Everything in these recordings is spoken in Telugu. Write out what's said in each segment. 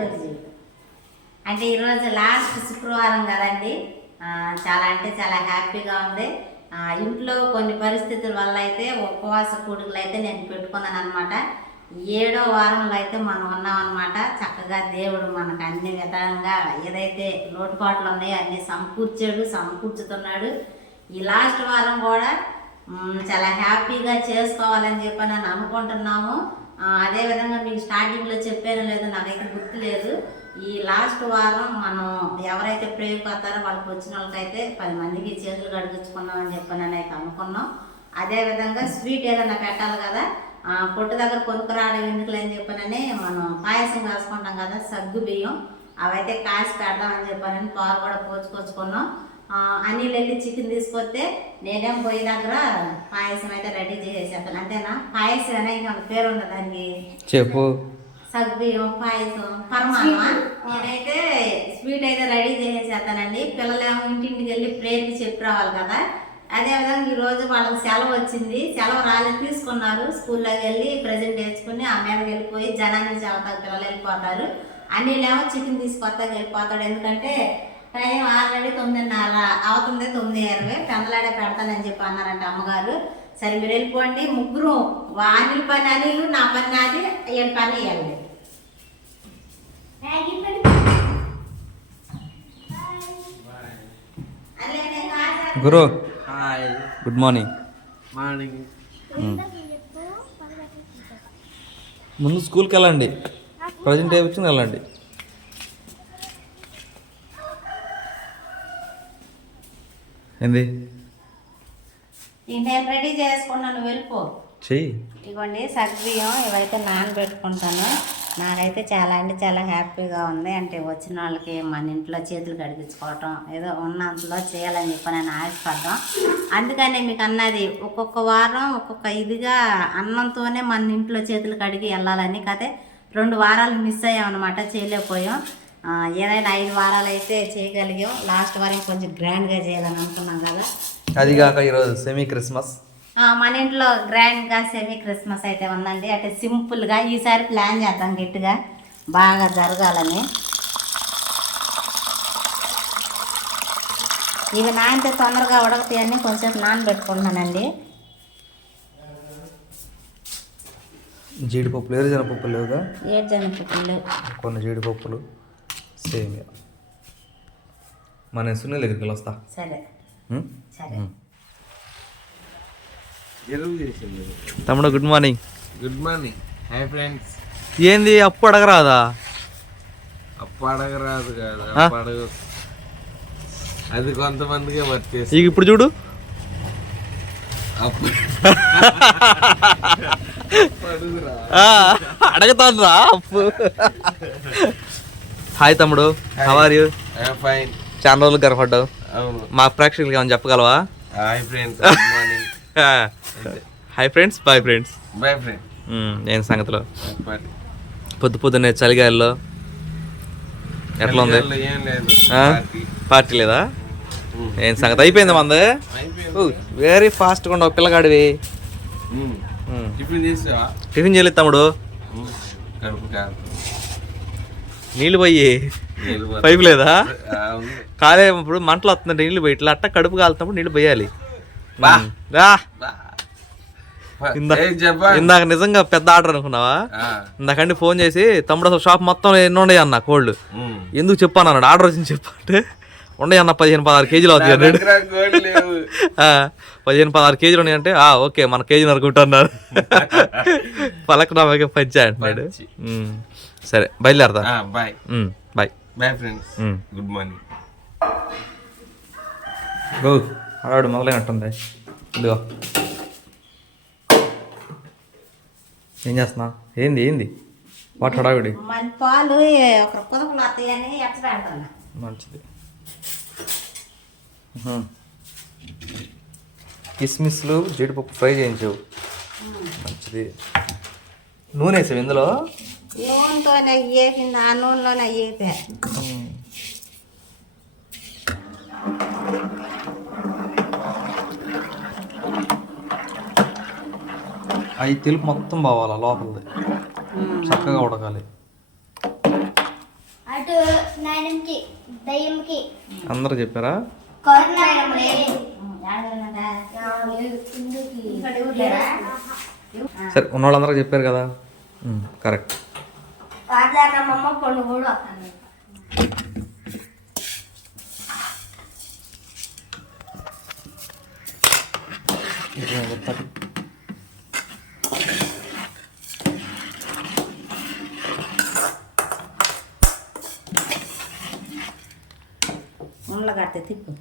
ఈరోజు అంటే ఈరోజు లాస్ట్ శుక్రవారం కదండి. చాలా అంటే చాలా హ్యాపీగా ఉంది. ఇంట్లో కొన్ని పరిస్థితుల వల్ల అయితే ఉపవాస కూడుకులు అయితే నేను పెట్టుకున్నాను అనమాట ఏడో వారంలో అయితే మనం ఉన్నాం అనమాట చక్కగా దేవుడు మనకు అన్ని విధంగా ఏదైతే లోటుపాట్లు ఉన్నాయో అన్నీ సమకూర్చాడు సమకూర్చుతున్నాడు. ఈ లాస్ట్ వారం కూడా చాలా హ్యాపీగా చేసుకోవాలని చెప్పి నేను అనుకుంటున్నాము. అదేవిధంగా మీకు స్టార్టింగ్లో చెప్పాను లేదో నాకైతే గుర్తు లేదు. ఈ లాస్ట్ వారం మనం ఎవరైతే ప్రేమిపోతారో వాళ్ళకి వచ్చిన వాళ్ళకైతే పది మందికి చేతులు కడిగించుకున్నామని చెప్పి అయితే అనుకున్నాం. అదేవిధంగా స్వీట్ ఏదైనా పెట్టాలి కదా పొట్టు దగ్గర కొనుక్కురావడం ఎందుకులే అని చెప్పననే మనం పాయసం కాసుకుంటాం కదా సగ్గు బియ్యం. అవైతే కాసి పెడదామని చెప్పానని పాలు కూడా పోచుకొచ్చుకున్నాం. అనిల్ వెళ్ళి చికెన్ తీసుకొస్తే నేనేం పొయ్యి దగ్గర పాయసం అయితే రెడీ చేసేస్తాను. అంతేనా? పాయసం అనే ఇంకా పేరు ఉంది దానికి? చెప్పు. సగ్బియ్యం పాయసం పరమాన్నం. నేనైతే స్వీట్ అయితే రెడీ చేసేస్తానండి. పిల్లలేమో ఇంటింటికి వెళ్ళి ప్రేయర్కి చెప్పి రావాలి కదా. అదేవిధంగా ఈ రోజు వాళ్ళకి సెలవు వచ్చింది. సెలవు రాలేదు తీసుకున్నారు. స్కూల్లోకి వెళ్ళి ప్రజెంట్ వేసుకుని ఆ మీదకి వెళ్ళిపోయి జనాన్ని చదువుతారు పిల్లలు వెళ్ళిపోతారు. అన్నిలేమో చికెన్ తీసుకొస్తాకి వెళ్ళిపోతాడు. ఎందుకంటే టైం ఆల్రెడీ తొమ్మిదిన్నర అవుతుంది తొమ్మిది ఇరవై. పెందలాడే పెడతానని చెప్పి అన్నారంట అమ్మగారు. సరే మీరు వెళ్ళిపోండి. ముగ్గురు అనిల్ పని అనిల్ నా పని నాది ఏడు పని ఇవ్వండి గురు. హాయ్. Good morning. మార్నింగ్. ముందు స్కూల్కి వెళ్ళండి. ప్రజెంట్ ఏ వచ్చింది? వెళ్ళండి. ఏంది? నేను రెడీ చేసుకున్నాను నువ్వు వెళ్ళిపో. చెయ్యి. ఇవ్వండి సగ్బియ్యం ఇవైతే నానబెట్టుకుంటాను. నాకైతే చాలా అంటే చాలా హ్యాపీగా ఉంది. అంటే వచ్చిన వాళ్ళకి మన ఇంట్లో చేతులు కడిగించుకోవటం ఏదో ఉన్నంతలో చేయాలని చెప్పి నేను ఆశపడ్డాం. అందుకనే మీకు అన్నది ఒక్కొక్క వారం ఒక్కొక్క ఇదిగా అన్నంతోనే మన ఇంట్లో చేతులు కడిగి వెళ్ళాలని. కదే రెండు వారాలు మిస్ అయ్యామన్నమాట చేయలేకపోయాం. ఏదైనా ఐదు వారాలు అయితే చేయగలిగాం. లాస్ట్ వారం కొంచెం గ్రాండ్గా చేయాలని అనుకున్నాం కదా. అది కాక ఈరోజు సెమీ క్రిస్మస్ మన ఇంట్లో గ్రాండ్గా సెమీ క్రిస్మస్ అయితే ఉందండి. అంటే సింపుల్గా ఈసారి ప్లాన్ చేద్దాం గట్టిగా. బాగా జరగాలని. ఇవి నానితే తొందరగా ఉడకతాయని కొంచెం నానబెట్టుకుంటున్నానండి. జీడిపప్పులు ఏరు పప్పులు లేవుగా? ఏడ్జన పుట్టులు కొన్ని జీడిపప్పులు. సేమ్ మన సునీల్ దగ్గరికి వెళ్ళి వస్తా సరే. ఉం? సరే. ఎరువు చేసింది. తమ్ముడు good morning. Good morning. Hi friends. ఏంది అప్పు అడగరాదా? అప్పు అడగరాదు కాదు? అప్పు అడగ అది కొంతమందికే ఇక ఇప్పుడు చూడు. అప్పు అడుగురా అడగతాను రా అప్పు. హాయ్ తమ్ముడు. హవర్ యూ ఫైన్ చాలా రోజులు గర్వపడ్డావు మా ప్రేక్షకులకి ఏమైనా చెప్పగలవా? Hi friends hi friends bye friends bye friend ఏం సంగతిలో? పొద్దు పొద్దున్నే చలిగాలిలో ఎట్లా ఉంది? పార్టీ. లేదా. ఉమ్. ఏం సంగతి? అయిపోయింది మంది? వెరీ ఫాస్ట్గా ఉండవు పిల్లగాడివి. టిఫిన్ చేసావా? టిఫిన్ చేయలేదు తమ్ముడు. నీళ్ళు పోయి. పైపు లేదా? ఆ, ఉంది. కాలే ఇప్పుడు మంటలు వస్తుందంటే నీళ్ళు పోయి ఇట్లా అట్ట కడుపు కాలుతున్నప్పుడు నీళ్ళు పోయాలి. ఇందాక నిజంగా పెద్ద ఆర్డర్ అనుకున్నావా. ఇందాకండి ఫోన్ చేసి తమ్ముడు అసలు షాప్ మొత్తం ఎన్ని ఉన్నాయి అన్న కోళ్ళు. ఎందుకు చెప్పాను అన్నాడు. ఆర్డర్ వచ్చింది చెప్పంటే ఉన్నాయి అన్న పదిహేను పదహారు కేజీలు అవుతాయి అన్నాడు. పదిహేను పదహారు కేజీలు ఉన్నాయి అంటే ఆ ఓకే మన కేజీ నరుకుంటున్నారు పలకనామాకే పంచా అంటున్నాడు. సరే బయలుదేరదా? ఆ, bye. Bye. Bye friends. Good morning. Go ఆడాడు మొదలైనట్టుంది. ఇదిగో. ఏం చేస్తున్నా? ఏంది ఏంది? వాట్ హడావిడి పాలు మంచిది. కిస్మిస్లు జీడిపప్పు ఫ్రై చేయించావు మంచిది. నూనె వేసావు ఇందులో? నూనెతోనే వేసింది ఆ నూనెలోనే ఉమ్. అవి తెలుపు మొత్తం పోవాలా లోపలిది చక్కగా ఉడకాలి అటు నాయనంకి దయ్యంకి అందరూ చెప్పారా సరే ఉన్న వాళ్ళందరూ చెప్పారు కదా కరెక్ట్ పాదారమ్మ పండు కూడా వస్తాను ఉండలు కడితే తిప్పు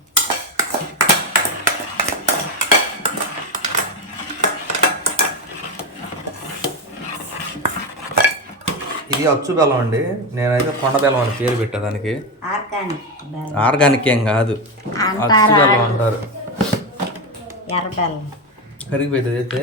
ఇది అచ్చు బెల్లం అండి. నేనైతే కొండ బెల్లం అని పేరు పెట్టా దానికి. ఆర్గానిక్ ఏం కాదు. అచ్చు అంటారా. బెల్లం. అంటారు కరిగిపోతుంది అయితే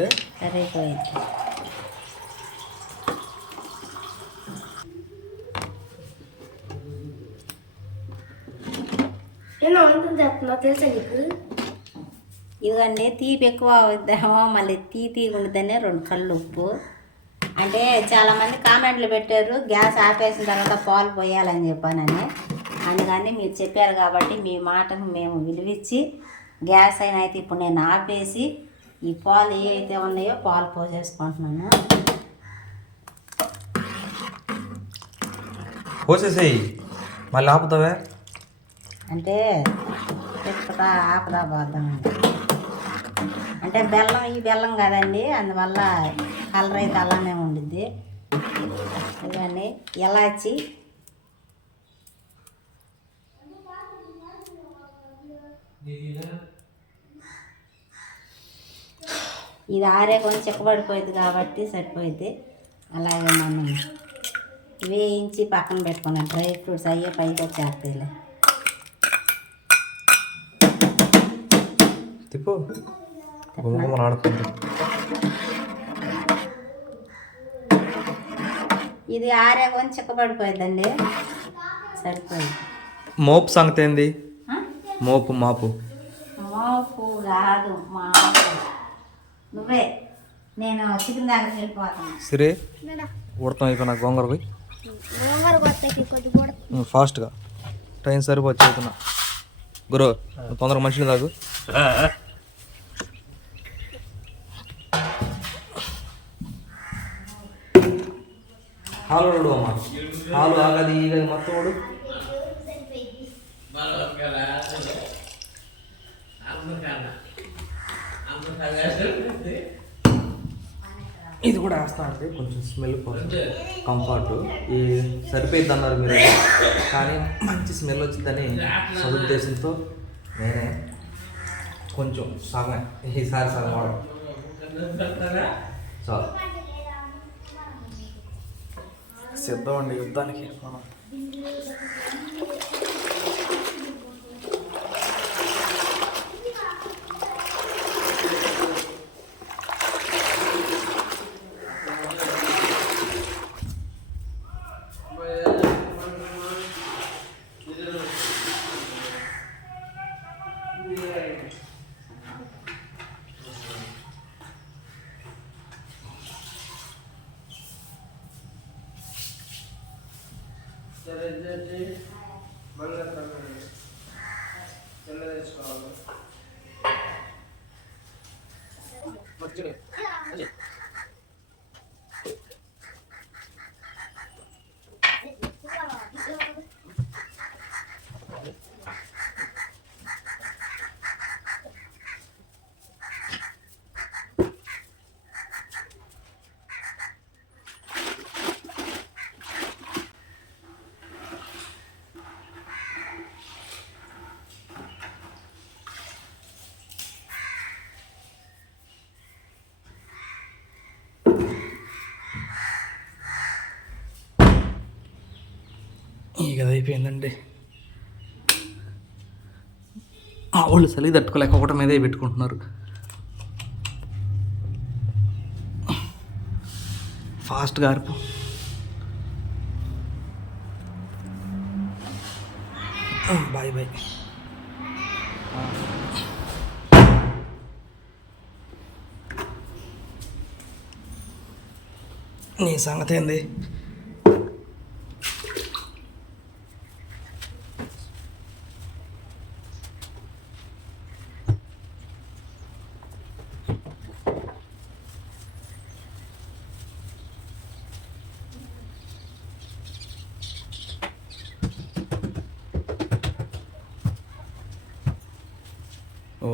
ఇదిగోండి తీపి ఎక్కువ అవుద్దామో మళ్ళీ తీ తీగి ఉండితేనే రెండు కళ్ళు ఉప్పు. అంటే చాలామంది కామెంట్లు పెట్టారు గ్యాస్ ఆపేసిన తర్వాత పాలు పోయాలని చెప్పానని. అందుకని మీరు చెప్పారు కాబట్టి మీ మాటను మేము విలువిచ్చి గ్యాస్ అయినా అయితే ఇప్పుడు నేను ఆపేసి ఈ పాలు ఏ అయితే ఉన్నాయో పాలు పోసేసుకుంటున్నాను. పోసేసేయి. మళ్ళీ ఆపుతావే? అంటే ఆపదా పోద్దామండి అంటే బెల్లం ఈ బెల్లం కదండి అందువల్ల కలర్ అయితే అలానే ఉండిద్ది. ఇదండి ఎలాచి ఇది ఆరే కొంచెం చిక్కబడిపోయింది కాబట్టి సరిపోయింది. అలాగే మనం వేయించి పక్కన పెట్టుకున్నాం. డ్రై ఫ్రూట్స్ అయ్యే పైకి వచ్చేస్తాయిలే. తిప్పు. గుమ్మగుమ్మలు ఆడుతుంది ఇది ఆరే కొంచెం సరిపోయింది. మోపు సంగతి ఏంది? మోపు మాపు. మోపు కాదు మాపు. నువ్వే నేను చికెన్ వెళ్ళిపోతాను. సిరే ఉడతాం అయిపోయినా గోంగూర పోయి? ఫాస్ట్గా. టైం సరిపోయి చదువుతున్నా. గురు తొందరగా మనుషులు తాగు. హాలు నడు అమ్మా హాలు ఆగది ఈగది మొత్తం వాడు ఇది కూడా వేస్తా అంటే కొంచెం స్మెల్ కోసం. కంఫర్ట్ ఈ సరిపోయింది అన్నారు మీరు కానీ మంచి స్మెల్ వచ్చిందని సదుద్దేశంతో నేనే కొంచెం సగం ఈసారి సగం వాడు చాలు సిద్ధం అండి యుద్ధానికి మనం ఇక అది అయిపోయిందండి ఆ వాళ్ళు చలి తట్టుకోలేక ఒకటి మీదే పెట్టుకుంటున్నారు. ఫాస్ట్గా అరుపు బాయ్ బాయ్. నీ సంగతి ఏంది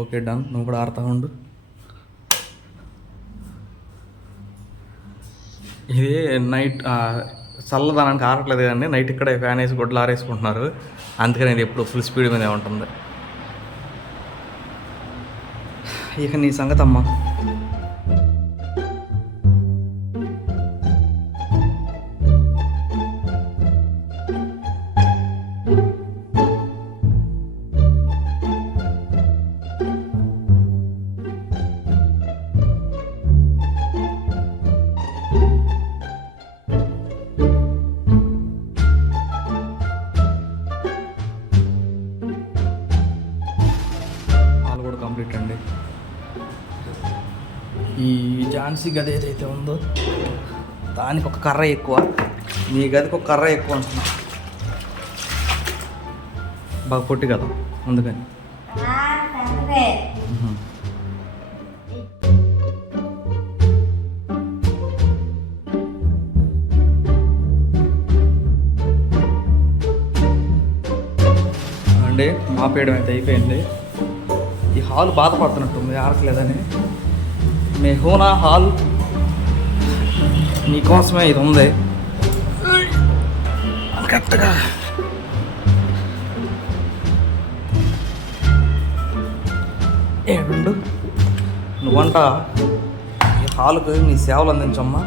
ఓకే డన్ నువ్వు కూడా ఆడుతూ ఉండు. ఇది నైట్ చల్లదనానికి ఆరట్లేదు కానీ నైట్ ఇక్కడే ఫ్యాన్ వేసి గుడ్లు ఆరేసుకుంటున్నారు. అందుకని ఇది ఎప్పుడు ఫుల్ స్పీడ్ మీద ఉంటుంది. ఇక నీ సంగతి ఫ్యాన్సీ గది ఏదైతే ఉందో దానికి ఒక కర్ర ఎక్కువ. మీ గదికి ఒక కర్ర ఎక్కువ అంటున్నా. బాగా పొట్టి కదా అందుకని. అండి మాపేయడం అయితే అయిపోయింది. ఈ హాల్ బాధపడుతున్నట్టుంది ఆరట్లేదని. మెహోనా హాల్ నీకోసమే ఇది ఉంది కరెక్ట్గా ఏడు నువ్వంట ఈ హాల్కు నీ సేవలు అందించమ్మా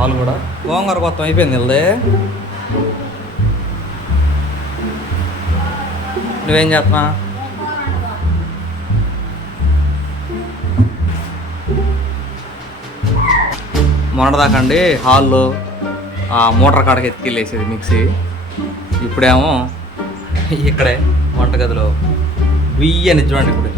హాల్ కూడా. గోంగూర మొత్తం అయిపోయింది వెళ్దే నువ్వేం చేస్తున్నా మొన్నటిదాకండి హాల్లో ఆ మోటార్ కాడకి ఎత్తుకెళ్ళేసేది మిక్సీ. ఇప్పుడేమో ఇక్కడే వంటగదిలో బియ్యని చూడండి ఇప్పుడు.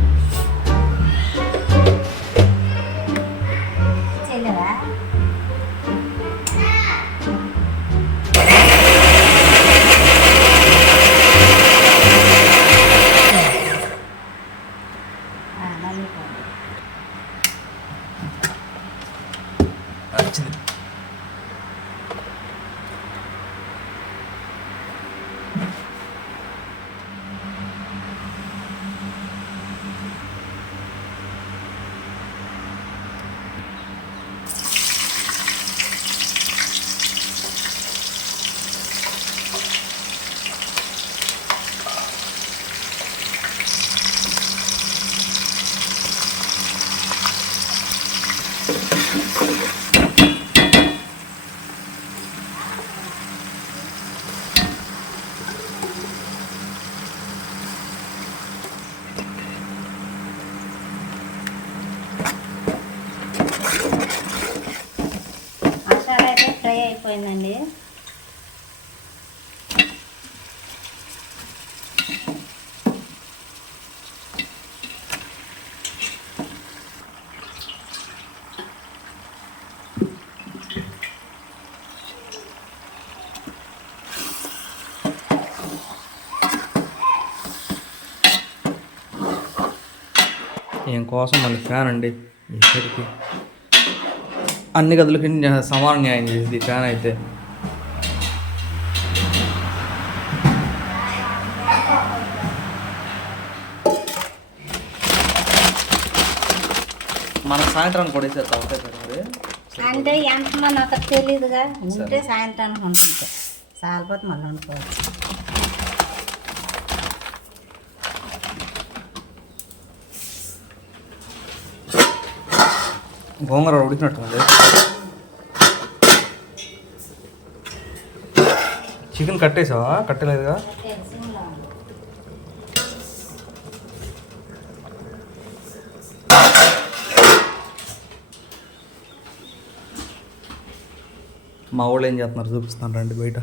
కోసం మళ్ళీ ఫ్యాన్ అండి. ఇక్కడికి అన్ని గదులకి సమాన న్యాయం చేసింది ఫ్యాన్ అయితే. మన సాయంత్రం కూడా వేసేస్తా ఉంటాయి సార్ మరి? అంటే ఎంతమంది అతను తెలియదుగా ఉంటే సాయంత్రానికి ఉంటుంది సాలిపోతే మళ్ళీ వండుకోవచ్చు గోంగూర ఉడికినట్టుంది. చికెన్ కట్టేసావా? కట్టలేదుగా. మా వాళ్ళు ఏం చేస్తున్నారు? చూపిస్తాను రండి బయట.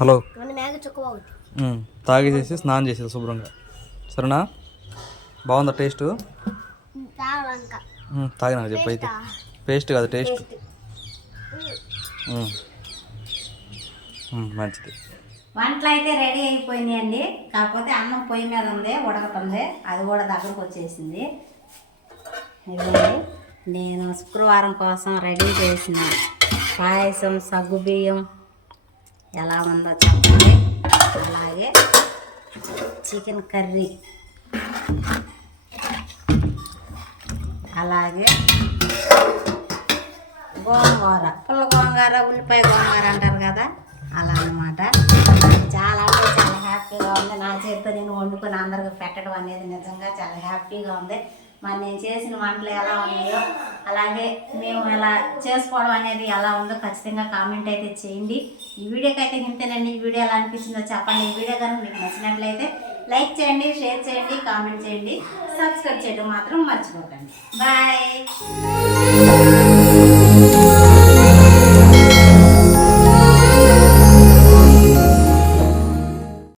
హలో. తాగేసేసి స్నానం చేసేది శుభ్రంగా. సరేనా? బాగుందా టేస్ట్? తాగలంక ఉమ్, తాగి నాకు చెప్పు అయితే. పేస్ట్ కాదు టేస్ట్. మంచిది. వంటలు అయితే రెడీ అయిపోయినాయండి కాకపోతే అన్నం పొయ్యి మీద ఉంది ఉడకతుంది. అది కూడా దగ్గరకు వచ్చేసింది. నేను శుక్రవారం కోసం రెడీ చేసిన పాయసం సగ్గు బియ్యం ఎలా ఉందో చెప్పండి. అలాగే చికెన్ కర్రీ. అలాగే గోంగూర. పుల్ల గోంగూర ఉల్లిపాయ గోంగూర అంటారు కదా అలా అన్నమాట చాలా అంటే చాలా హ్యాపీగా ఉంది. నా చేతితో నేను వండుకొని అందరికి పెట్టడం అనేది నిజంగా చాలా హ్యాపీగా ఉంది. మరి నేను చేసిన వంటలు ఎలా ఉన్నాయో అలాగే మేము ఎలా చేసుకోవడం అనేది ఎలా ఉందో ఖచ్చితంగా కామెంట్ అయితే చేయండి. ఈ వీడియోకి అయితే ఇంతేనండి. ఈ వీడియో ఎలా అనిపించిందో చెప్పండి. ఈ వీడియో కనుక మీకు నచ్చినట్లయితే లైక్ చేయండి షేర్ చేయండి కామెంట్ చేయండి సబ్స్క్రైబ్ చేయడం మాత్రం మర్చిపోకండి. బాయ్.